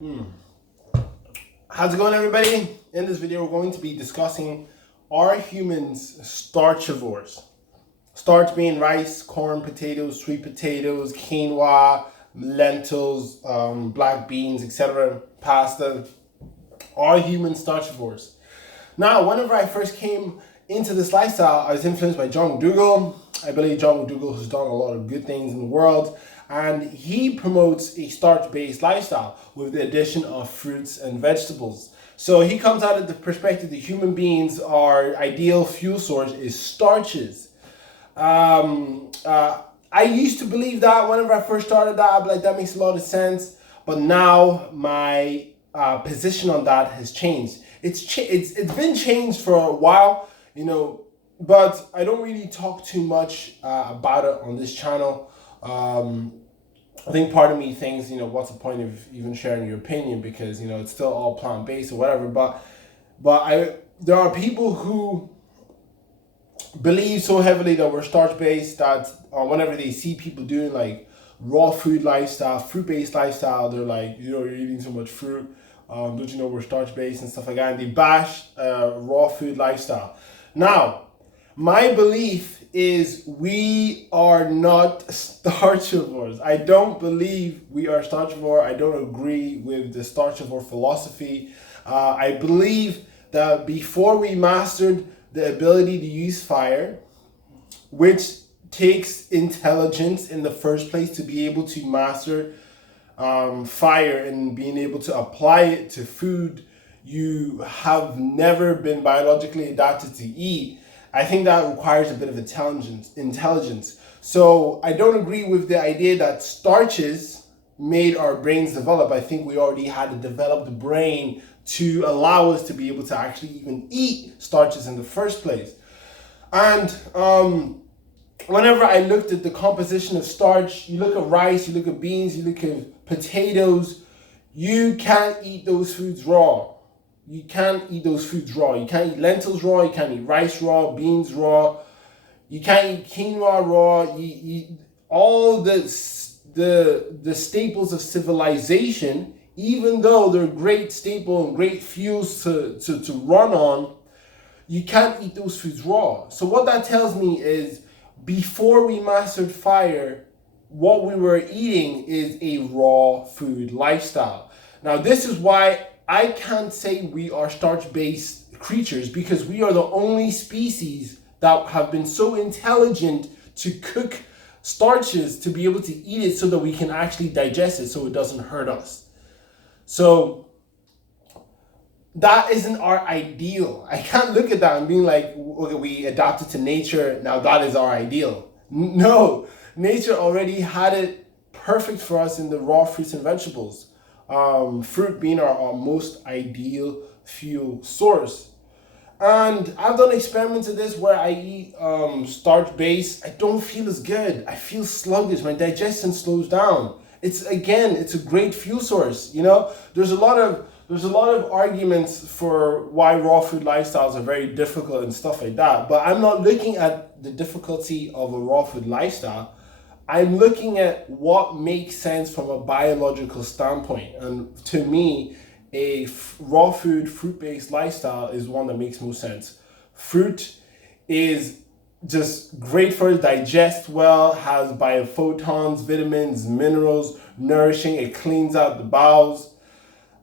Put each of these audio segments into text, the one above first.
Hmm. How's it going, everybody? In this video, we're going to be discussing, are humans starchavores? Starch being rice, corn, potatoes, sweet potatoes, quinoa, lentils, black beans, etc., pasta. Are humans starchavores? Now, whenever I first came into this lifestyle, I was influenced by John McDougall. I believe John McDougall has done a lot of good things in the world, and he promotes a starch-based lifestyle with the addition of fruits and vegetables. So he comes out of the perspective that human beings, our ideal fuel source is starches. I used to believe that whenever I first started that, I'd be like, that makes a lot of sense. But now my position on that has changed. It's been changed for a while, but I don't really talk too much about it on this channel. I think part of me thinks, what's the point of even sharing your opinion, because it's still all plant based or whatever. But there are people who believe so heavily that we're starch based that whenever they see people doing like raw food lifestyle, fruit based lifestyle, they're like, you're eating so much fruit. Don't you know we're starch based and stuff like that? And they bash raw food lifestyle. Now, my belief is we are not starchavores. I don't believe we are starchavore. I don't agree with the starchavore philosophy. I believe that before we mastered the ability to use fire, which takes intelligence in the first place to be able to master fire and being able to apply it to food you have never been biologically adapted to eat. I think that requires a bit of intelligence. So I don't agree with the idea that starches made our brains develop. I think we already had a developed brain to allow us to be able to actually even eat starches in the first place. And whenever I looked at the composition of starch, you look at rice, you look at beans, you look at potatoes, you can't eat those foods raw. You can't eat those foods raw. You can't eat lentils raw. You can't eat rice raw, beans raw. You can't eat quinoa raw. All the staples of civilization, even though they're great staple and great fuels to run on, you can't eat those foods raw. So what that tells me is, before we mastered fire, what we were eating is a raw food lifestyle. Now, this is why I can't say we are starch-based creatures, because we are the only species that have been so intelligent to cook starches to be able to eat it so that we can actually digest it so it doesn't hurt us. So that isn't our ideal. I can't look at that and being like, okay, we adapted to nature, now that is our ideal. No, nature already had it perfect for us in the raw fruits and vegetables. Fruit being our most ideal fuel source. And I've done experiments of this where I eat starch based. I don't feel as good. I feel sluggish. My digestion slows down. It's a great fuel source. There's a lot of arguments for why raw food lifestyles are very difficult and stuff like that. But I'm not looking at the difficulty of a raw food lifestyle. I'm looking at what makes sense from a biological standpoint. And to me, a raw food, fruit-based lifestyle is one that makes most sense. Fruit is just great for it, digest well, has biophotons, vitamins, minerals, nourishing. It cleans out the bowels,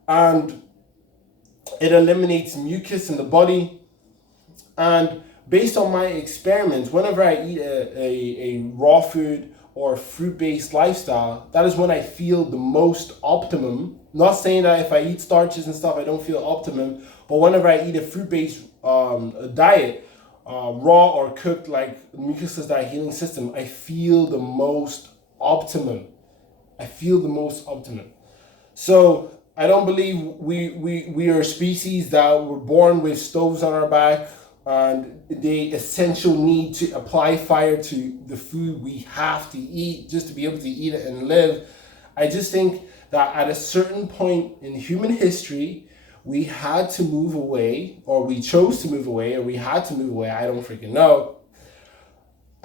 and it eliminates mucus in the body. And based on my experiments, whenever I eat a raw food or fruit-based lifestyle, that is when I feel the most optimum. Not saying that if I eat starches and stuff, I don't feel optimum, but whenever I eat a fruit-based diet, raw or cooked, like mucusless diet healing system, I feel the most optimum. So I don't believe we are a species that were born with stoves on our back and the essential need to apply fire to the food we have to eat just to be able to eat it and live. I just think that at a certain point in human history, we had to move away, or we chose to move away, or we had to move away, I don't freaking know.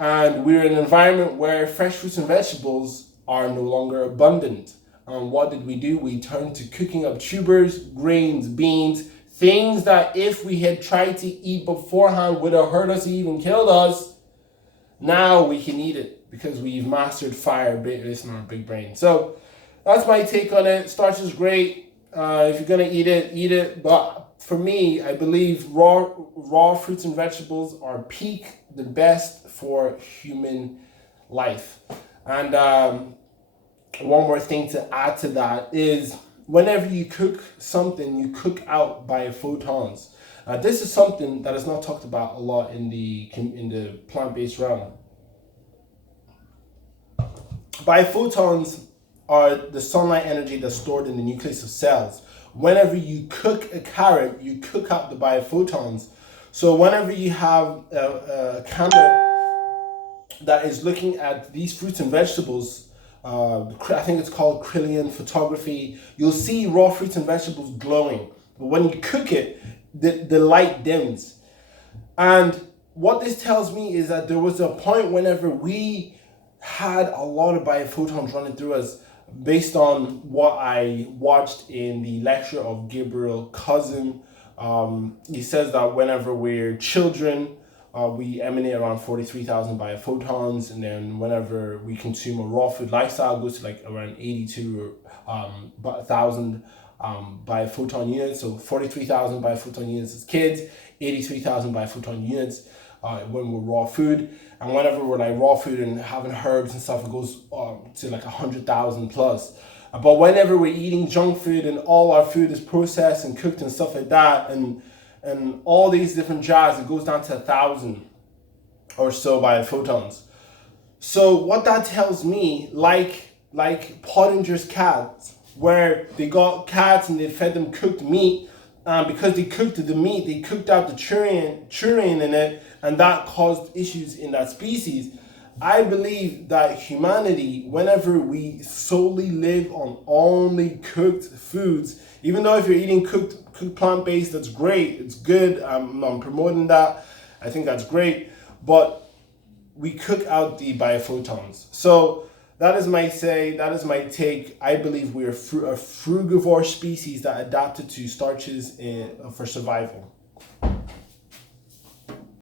And we're in an environment where fresh fruits and vegetables are no longer abundant. what did we do? We turned to cooking up tubers, grains, beans, things that if we had tried to eat beforehand would have hurt us or even killed us. Now we can eat it because we've mastered fire. It's not a big brain. So that's my take on it. Starch is great. If you're gonna eat it. But for me, I believe raw fruits and vegetables are the best for human life. And one more thing to add to that is whenever you cook something, you cook out biophotons. This is something that is not talked about a lot in the plant-based realm. Biophotons are the sunlight energy that's stored in the nucleus of cells. Whenever you cook a carrot, you cook out the biophotons. So whenever you have a camera that is looking at these fruits and vegetables, I think it's called Krillian photography, you'll see raw fruits and vegetables glowing. But when you cook it, the light dims. And what this tells me is that there was a point whenever we had a lot of biophotons running through us, based on what I watched in the lecture of Gabriel Cousin. He says that whenever we're children, we emanate around 43,000 biophotons, and then whenever we consume a raw food lifestyle, it goes to like around 82,000 biophoton units. So 43,000 biophoton units as kids, 83,000 biophoton units when we're raw food. And whenever we're like raw food and having herbs and stuff, it goes to like 100,000 plus. But whenever we're eating junk food and all our food is processed and cooked and stuff like that, and all these different jars, it goes down to 1,000 or so biophotons. So what that tells me, like Pottinger's cats, where they got cats and they fed them cooked meat, because they cooked the meat, they cooked out the churine in it, and that caused issues in that species. I believe that humanity, whenever we solely live on only cooked foods, even though if you're eating cooked plant-based, that's great, it's good, I'm promoting that, I think that's great, but we cook out the biophotons. So that is my say, that is my take. I believe we're a frugivore species that adapted to starches for survival.